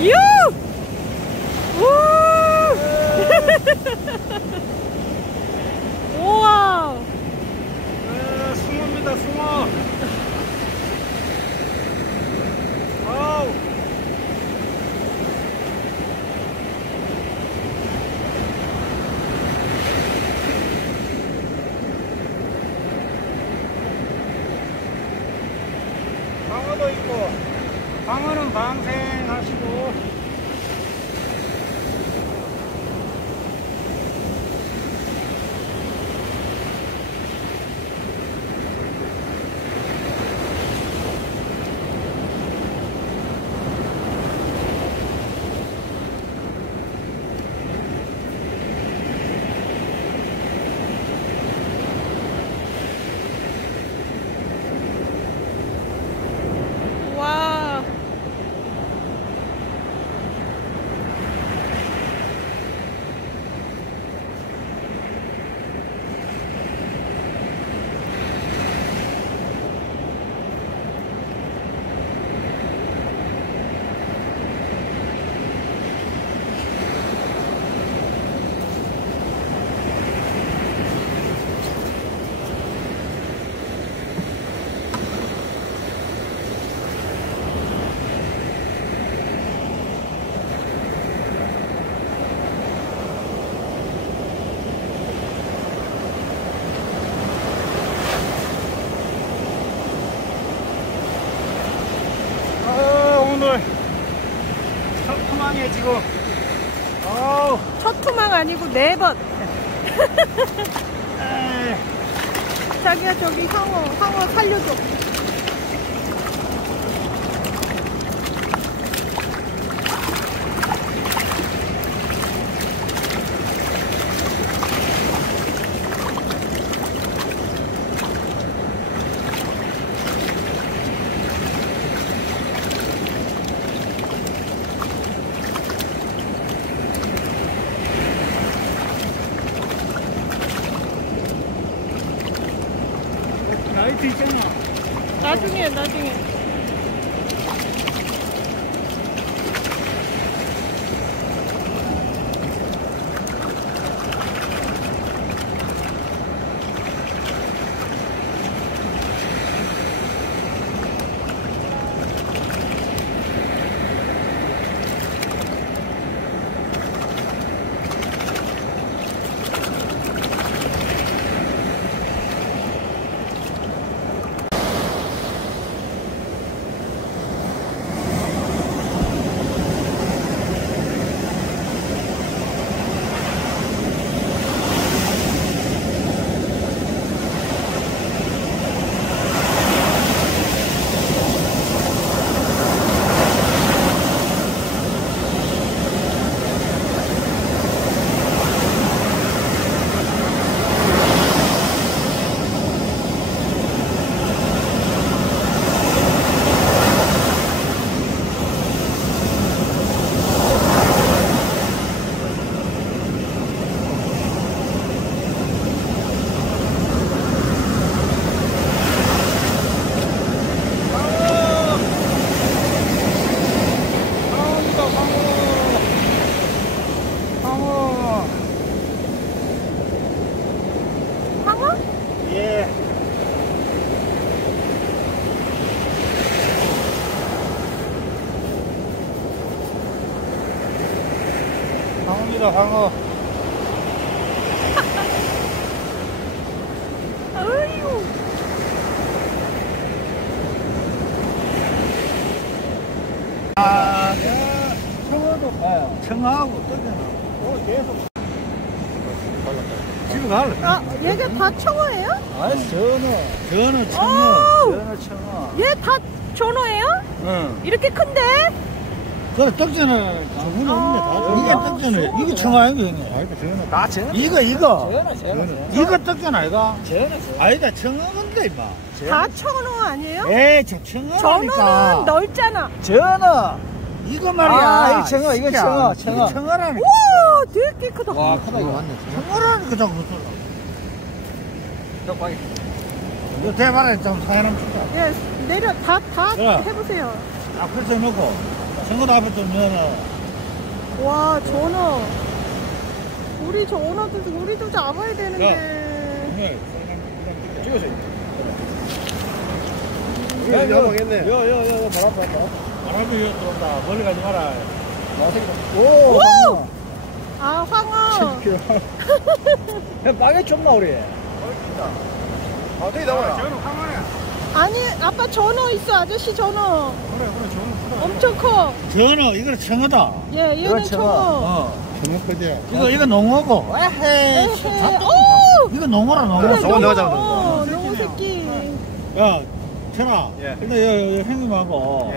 유! 우! 우와! 숭어입니다, 숭어. 아우. 방어도 있고, 방어는 방생하시고. 와. 오늘 첫 투망에 지금 첫 투망 아니고 4번. 자기야 저기 황어 살려줘. 라이트 있잖아. 나중에. 황어? 예. 방어입니다, 방어. 어이구. 청어도 가요. 청어하고 뜨잖아. 계속. 집에 갈래. 얘가 다 청어예요? 전어, 어우. 청어. 얘 다 전어예요? 응. 이렇게 큰데? 그래, 떡전어. 저분이 없네, 다. 이게 떡전어. 이게 청어 아니고, 형님. 다 전어. 이거. 전어. 이거 떡전어 아이가? 전어. 아니다, 청어인데, 임마. 다 청어 아니에요? 에이, 저 청어라니까. 전어는 넓잖아. 전어. 이거 말이야. 아, 이 청어, 이거 청어, 이게 청어. 청어라니까. 우와, 되게 크다. 와, 크다, 이거 맞네. 청어라니까, 자꾸 무슨. 떡박이. 이거 대바에 좀 사람 칠까? 예, 내려 다 야. 해보세요. 앞에서 놓고. 청어도 앞에 좀 넣어놔. 와, 전어. 우리 전어도 우리도 잡아야 되는데. 찍어줘. 야먹겠네. 여, 바람이 여 들어온다. 멀리 가지 마라. 오! 오! 아, 황어. 빵에 좀 나오래. 아, 되게 나와요. 아니, 아빠 전어 있어. 아저씨 전어. 그래, 전어. 엄청 커. 전어, 이거는 청어다. 예, 얘는 청어. 청어 크지. 이거 농어고. 에헤이. 오! 이거 농어라, 농어. 그래, 저건 내가 농어. 잡은 농어 새끼. 야, 천아. 예. 일단 여 형님하고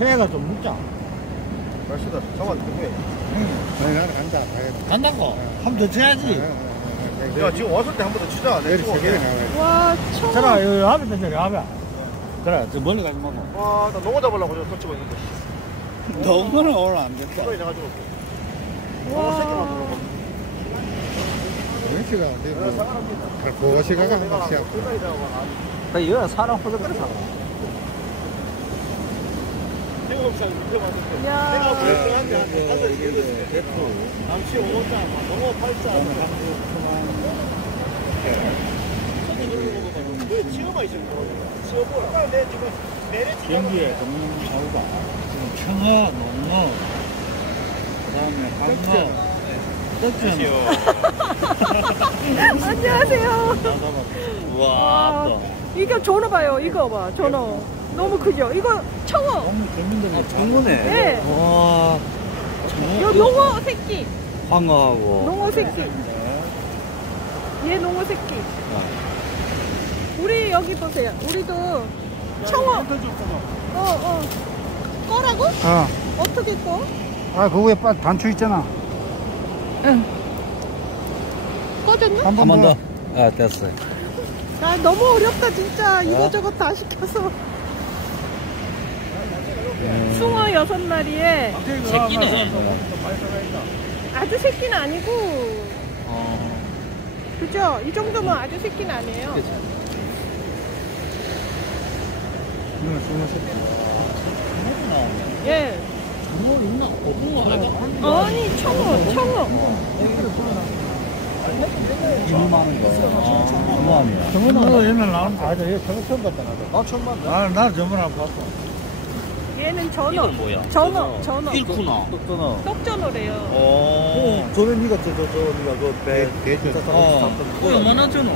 회가 좀 묻자. 맛있다. 저건 누구야? 나는 간다. 간다고? 한 번 더 쳐야지. 야, 지금 왔을 때 한 번 더 치자. 내가 찍어올게. 와, 청어. 천아, 여기 앞에 던져, 앞에. 그래, 저 멀리 가지 말고. 와, 나 농어 잡으려고 저 설치고 있는데. 농어는 오늘 안 됐다. 소리 내가 죽었어. 와. 왼치가 안 되고. 그것이 가가 한 번씩. 이거는 사람 호적거리 사람. 야. 남치 5원짜, 농어 8자. 왜 치어만 있었는 치어 뭐야? 내 지금 내래 경기에 동영 사우가 청어, 농어, 그다음에 황어, 안녕하세요. 와, 또. 이거 전어 봐요. 이거 봐. 전어. 너무 크죠? 이거 청어. 청어네. 네. 와, 요 농어 새끼. 황어하고. 농어 새끼. 얘 농어 새끼. 우리 여기 보세요. 우리도 청어. 꺼라고? 어떻게 꺼? 아, 그 위에 단추 있잖아. 응. 꺼졌나? 한 번 더. 아, 됐어요. 아, 너무 어렵다 진짜. 이거저것 다 시켜서. 숭어 6마리에 새끼네. 아주 새끼는 아니고. 그죠? 이 정도면 아주 새끼는 아니에요. 예. 아니, 청어. 2만 원. 저번에 옛날 나온 거. 아저 저거 처음 봤다 나도. 나 처음 봤네. 나 저번에 안 봤어. 얘는 전어. 이건 뭐야? 전어. 일구나. 떡전어래요. 전에 니가 니가 그배 어, 얼마나 저는?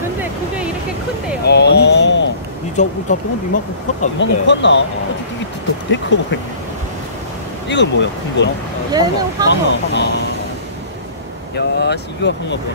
근데 그게 이렇게 큰데요. 니저 잡동은 이만큼 컸다. 이만큼 컸나? 어떻게 이게 더 커 보여? 이건 뭐야? 큰 거? 얘는 황어. 야, 이거 황어 보여.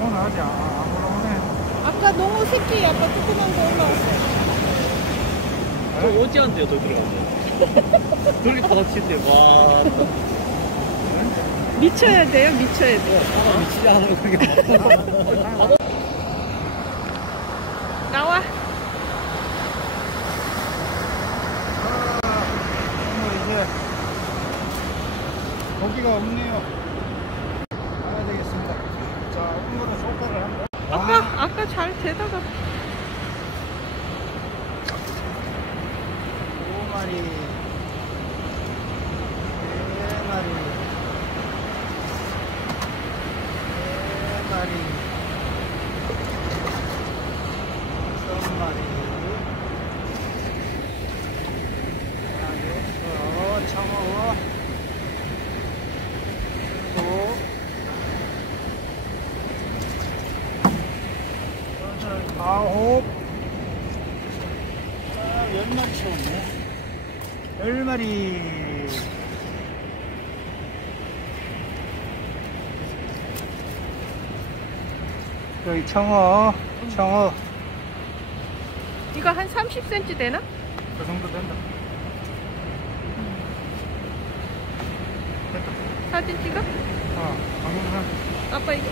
오늘 하지 안 올라오네. 아까 농어 새끼 아까 조그만 거 올라왔어요. 저 어지한데요, 저 들어가면. 저렇게 받아치는데, 와. 미쳐야 돼요, 미쳐야 돼. 미치지 않으면 그렇게. 나와. 이제 고기가 없네요. 가야 되겠습니다. 자, 이거는 소가를 한다. 아까 잘 되다가. 5마리, 4마리, 4마리, 6마리. 창어, 그리고 아홉, 10마리 채웠네. 10마리. 여기 청어. 이거 한 30cm 되나? 그 정도 된다. 사진 찍어? 방금 아빠 이거.